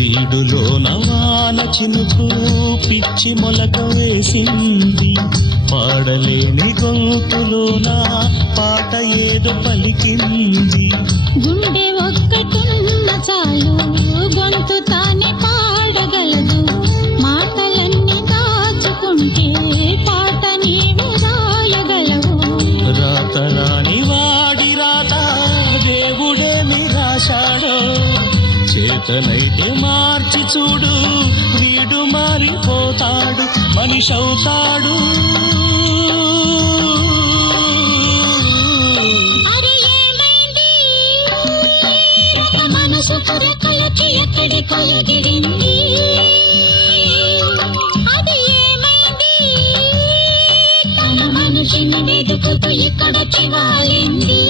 బీడులోన వాన చినుకు పిచ్చి మొలక వేసింది, పాడలేని గొంతులోన పాట ఏదో పలికింది. గుండె ఒక్కటున్న చాలు గొంతు తానే పాడగలదు, మాటలన్నీ దాచుకుంటే పాట నీవే రాయగలవు. రాత రాని వాడి రాత దేవుడేమి రాశాడో, చేతనైతే మార్చి చూడు వీడు మారిపోతాడు, మనిషి అవుతాడు. మనసు కొరకలకి ఎక్కడికో ఎగిరింది, అది ఏమైంది? తన మనిషిని వెతుకుతూ ఇక్కడొచ్చి వాలింది.